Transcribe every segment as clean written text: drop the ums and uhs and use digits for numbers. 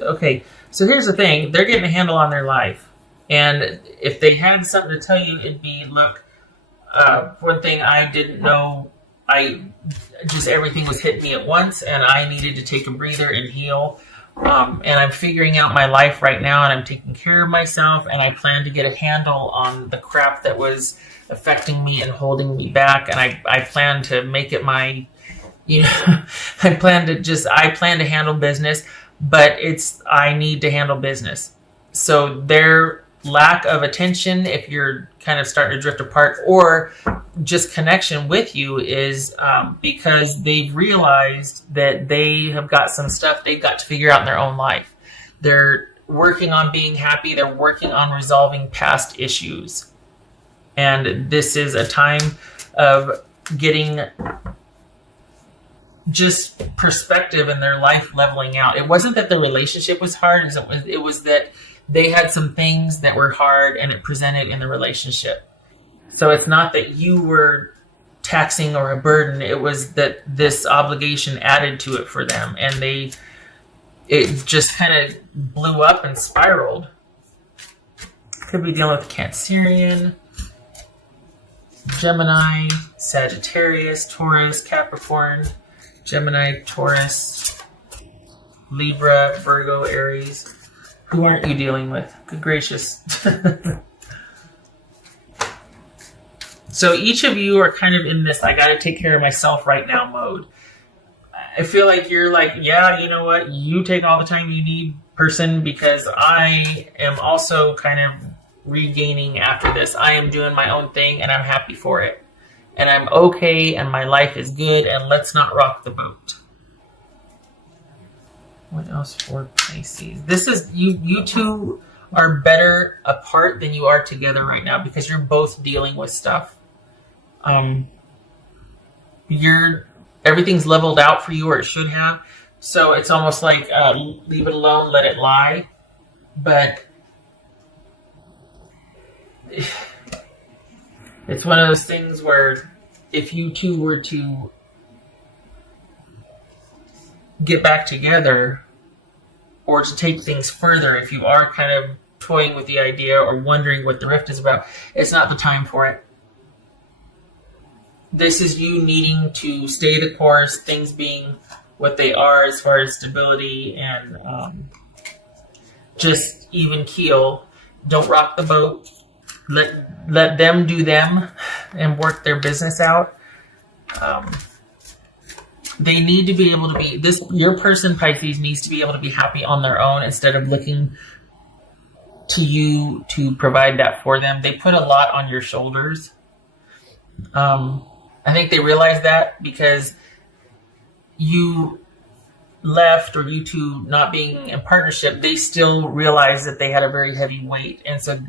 Okay, so here's the thing. They're getting a handle on their life. And if they had something to tell you, it'd be, look, one thing I didn't know, everything was hitting me at once, and I needed to take a breather and heal. And I'm figuring out my life right now, and I'm taking care of myself, and I plan to get a handle on the crap that was affecting me and holding me back. And I plan to make it my, I plan to handle business, but I need to handle business. So their lack of attention, if you're kind of starting to drift apart, or just connection with you, is because they've realized that they have got some stuff they've got to figure out in their own life. They're working on being happy. They're working on resolving past issues. And this is a time of getting just perspective in their life leveling out. It wasn't that the relationship was hard. It was that they had some things that were hard, and it presented in the relationship. So it's not that you were taxing or a burden. It was that this obligation added to it for them, and it just kind of blew up and spiraled. Could be dealing with Cancerian, Gemini, Sagittarius, Taurus, Capricorn, Gemini, Taurus, Libra, Virgo, Aries. Who aren't you dealing with? Good gracious. So each of you are kind of in this, I got to take care of myself right now mode. I feel like you're like, yeah, you know what? You take all the time you need, person, because I am also kind of regaining after this. I am doing my own thing, and I'm happy for it. And I'm okay, and my life is good, and let's not rock the boat. What else for Pisces? This is, you two are better apart than you are together right now, because you're both dealing with stuff. Everything's leveled out for you, or it should have. So it's almost like leave it alone, let it lie. But it's one of those things where if you two were to get back together, or to take things further, if you are kind of toying with the idea or wondering what the rift is about, it's not the time for it. This is you needing to stay the course, things being what they are as far as stability, and just even keel. Don't rock the boat. Let them do them and work their business out. They need to be able to be, your person, Pisces, needs to be able to be happy on their own instead of looking to you to provide that for them. They put a lot on your shoulders. I think they realize that because you left, or you two not being in partnership, they still realize that they had a very heavy weight. And so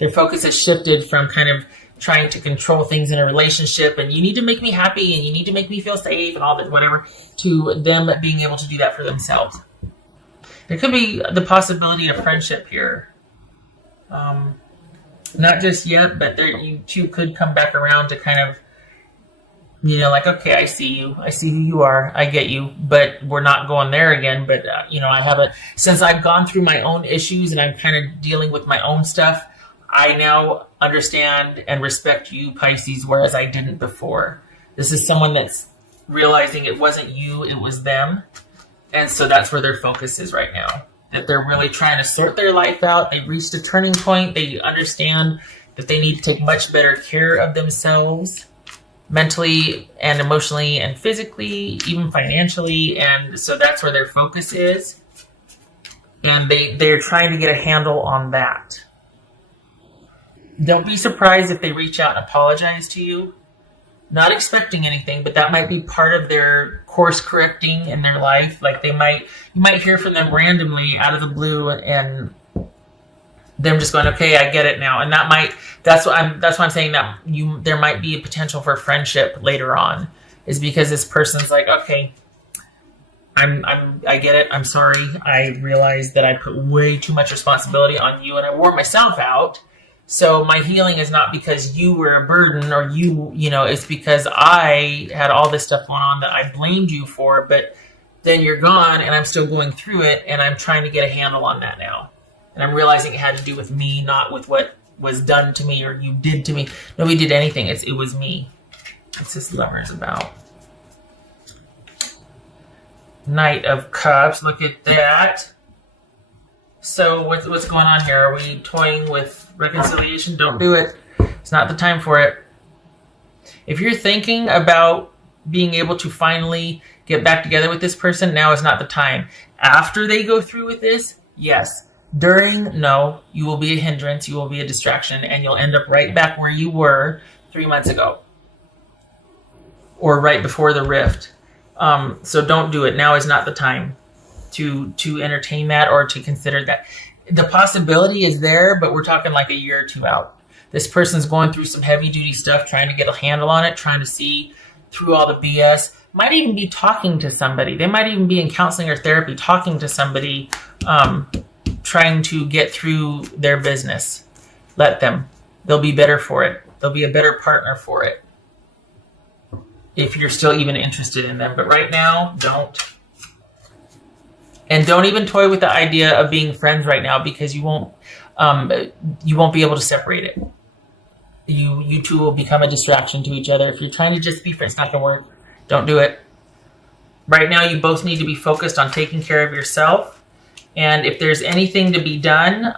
their focus has shifted from kind of trying to control things in a relationship, and you need to make me happy, and you need to make me feel safe, and all that, whatever, to them being able to do that for themselves. There could be the possibility of friendship here. Not just yet, but you two could come back around to kind of, like, okay, I see you. I see who you are. I get you, but we're not going there again. But, I haven't, since I've gone through my own issues and I'm kind of dealing with my own stuff, I now understand and respect you, Pisces, whereas I didn't before. This is someone that's realizing it wasn't you, it was them. And so that's where their focus is right now. That they're really trying to sort their life out. They've reached a turning point. They understand that they need to take much better care of themselves, mentally and emotionally and physically, even financially. And so that's where their focus is. And they're trying to get a handle on that. Don't be surprised if they reach out and apologize to you. Not expecting anything, but that might be part of their course correcting in their life. Like you might hear from them randomly out of the blue, and them just going, okay, I get it now. And that's why I'm saying that there might be a potential for friendship later on, is because this person's like, okay, I get it. I'm sorry. I realized that I put way too much responsibility on you, and I wore myself out. So my healing is not because you were a burden, or it's because I had all this stuff going on that I blamed you for. But then you're gone, and I'm still going through it, and I'm trying to get a handle on that now. And I'm realizing it had to do with me, not with what was done to me or you did to me. Nobody did anything. It was me. What's this Lover's about? Knight of Cups. Look at that. So what's going on here? Are we toying with reconciliation? Don't do it. It's not the time for it. If you're thinking about being able to finally get back together with this person, now is not the time. After they go through with this, yes. During, no. You will be a hindrance. You will be a distraction. And you'll end up right back where you were 3 months ago. Or right before the rift. So don't do it. Now is not the time to entertain that or to consider that. The possibility is there, but we're talking like a year or two out. This person's going through some heavy duty stuff, trying to get a handle on it, trying to see through all the BS. Might even be talking to somebody. They might even be in counseling or therapy, talking to somebody, trying to get through their business. Let them. They'll be better for it. They'll be a better partner for it. If you're still even interested in them. But right now, don't. And don't even toy with the idea of being friends right now, because you won't be able to separate it. You two will become a distraction to each other. If you're trying to just be friends, it's not going to work. Don't do it. Right now, you both need to be focused on taking care of yourself. And if there's anything to be done,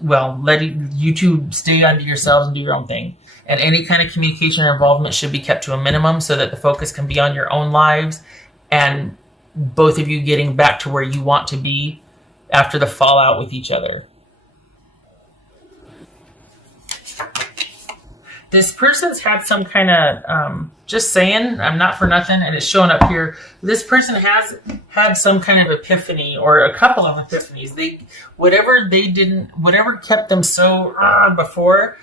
let you two stay unto yourselves and do your own thing. And any kind of communication or involvement should be kept to a minimum so that the focus can be on your own lives and both of you getting back to where you want to be after the fallout with each other. This person's had some kind of, just saying, I'm not for nothing, and it's showing up here. This person has had some kind of epiphany or a couple of epiphanies. Whatever kept them so before,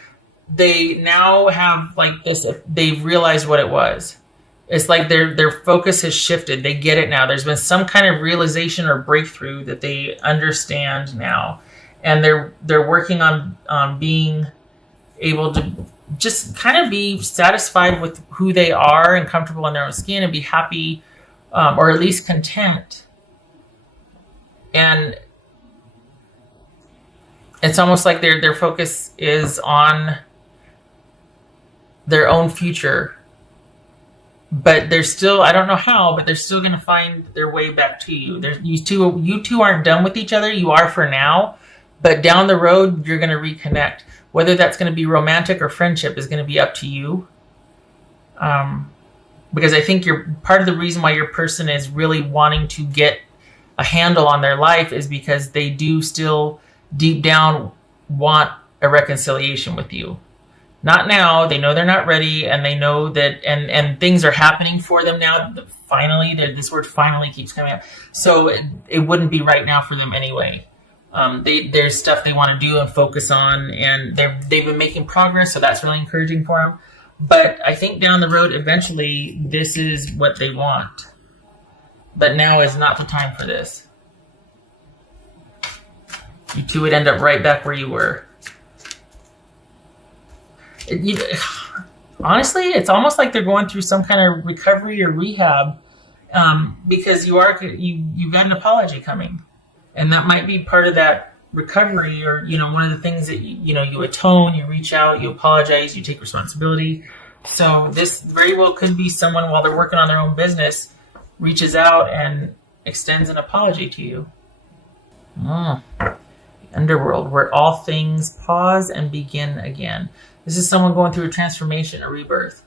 they now have like this, they've realized what it was. It's like their focus has shifted. They get it now. There's been some kind of realization or breakthrough that they understand now. And they're working on being able to just kind of be satisfied with who they are and comfortable in their own skin and be happy, or at least content. And it's almost like their focus is on their own future. But they're still, I don't know how, but they're still going to find their way back to you. You two aren't done with each other. You are for now. But down the road, you're going to reconnect. Whether that's going to be romantic or friendship is going to be up to you. Because I think part of the reason why your person is really wanting to get a handle on their life is because they do still deep down want a reconciliation with you. Not now. They know they're not ready, and they know that, and things are happening for them now. Finally, this word finally keeps coming up. So it wouldn't be right now for them anyway. There's stuff they want to do and focus on, and they've been making progress, so that's really encouraging for them. But I think down the road, eventually, this is what they want. But now is not the time for this. You two would end up right back where you were. Honestly, it's almost like they're going through some kind of recovery or rehab, because you've got an apology coming, and that might be part of that recovery, or one of the things that you atone, you reach out, you apologize, you take responsibility. So this very well could be someone, while they're working on their own business, reaches out and extends an apology to you. Underworld, where all things pause and begin again. This is someone going through a transformation, a rebirth.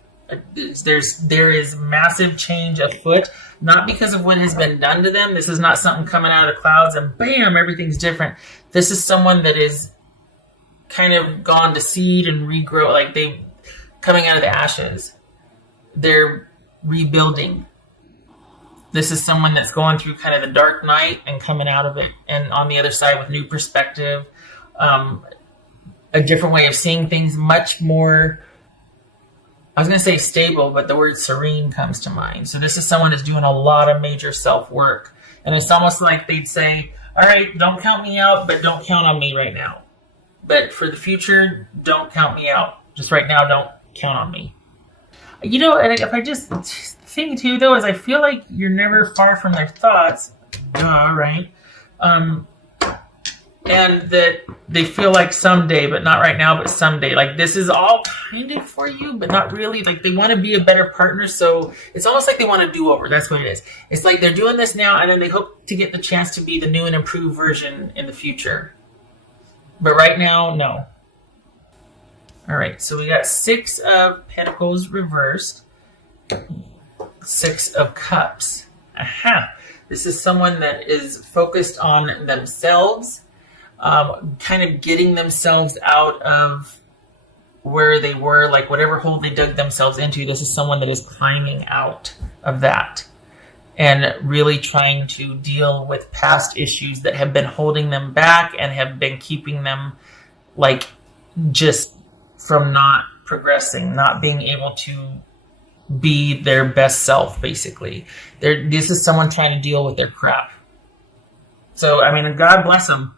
There is massive change afoot, not because of what has been done to them. This is not something coming out of the clouds and bam, everything's different. This is someone that is kind of gone to seed and regrow, like they coming out of the ashes. They're rebuilding. This is someone that's going through kind of the dark night and coming out of it, and on the other side with new perspective, a different way of seeing things, much more, I was going to say stable, but the word serene comes to mind. So this is someone that's doing a lot of major self-work. And it's almost like they'd say, all right, don't count me out, but don't count on me right now. But for the future, don't count me out. Just right now, don't count on me. And if I just thing too, though, is I feel like you're never far from their thoughts. Right? And that they feel like someday, but not right now, but someday. Like this is all kind of for you, but not really. Like they want to be a better partner. So it's almost like they want to do over. That's what it is. It's like they're doing this now and then they hope to get the chance to be the new and improved version in the future. But right now, no. All right. So we got 6 of Pentacles reversed. 6 of Cups. Aha. This is someone that is focused on themselves. Kind of getting themselves out of where they were, like whatever hole they dug themselves into. This is someone that is climbing out of that and really trying to deal with past issues that have been holding them back and have been keeping them like just from not progressing, not being able to be their best self, basically. This is someone trying to deal with their crap. So, I mean, God bless them.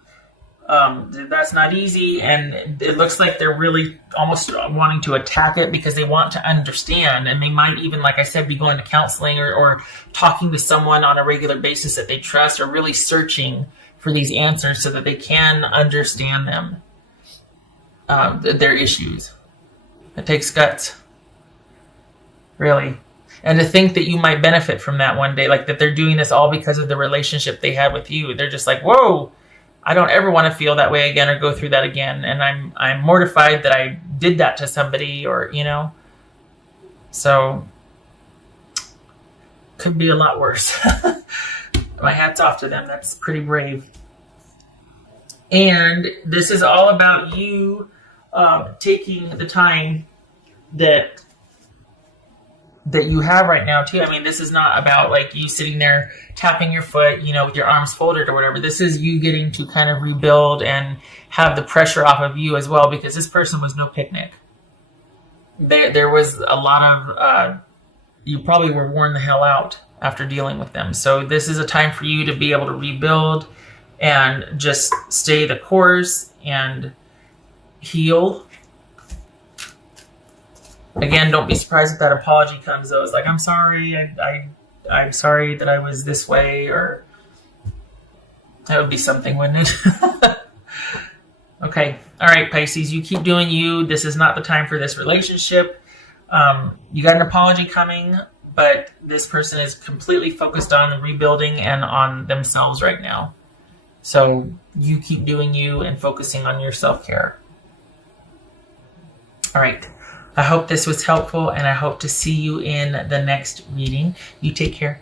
That's not easy, and it looks like they're really almost wanting to attack it because they want to understand, and they might even, like I said, be going to counseling or talking to someone on a regular basis that they trust, or really searching for these answers so that they can understand them, their issues. It takes guts, really. And to think that you might benefit from that one day, like that they're doing this all because of the relationship they had with you. They're just like, whoa, I don't ever want to feel that way again or go through that again. And I'm mortified that I did that to somebody, or, you know. So could be a lot worse. My hat's off to them. That's pretty brave. And this is all about you taking the time that you have right now too. I mean, this is not about like you sitting there tapping your foot, you know, with your arms folded or whatever. This is you getting to kind of rebuild and have the pressure off of you as well, because this person was no picnic. There was a lot of, you probably were worn the hell out after dealing with them. So this is a time for you to be able to rebuild and just stay the course and heal. Again, don't be surprised if that apology comes, though. It's like, I'm sorry, I'm sorry that I was this way, or that would be something, wouldn't it? Okay. All right, Pisces, you keep doing you. This is not the time for this relationship. You got an apology coming, but this person is completely focused on rebuilding and on themselves right now. So you keep doing you and focusing on your self-care. All right. I hope this was helpful, and I hope to see you in the next reading. You take care.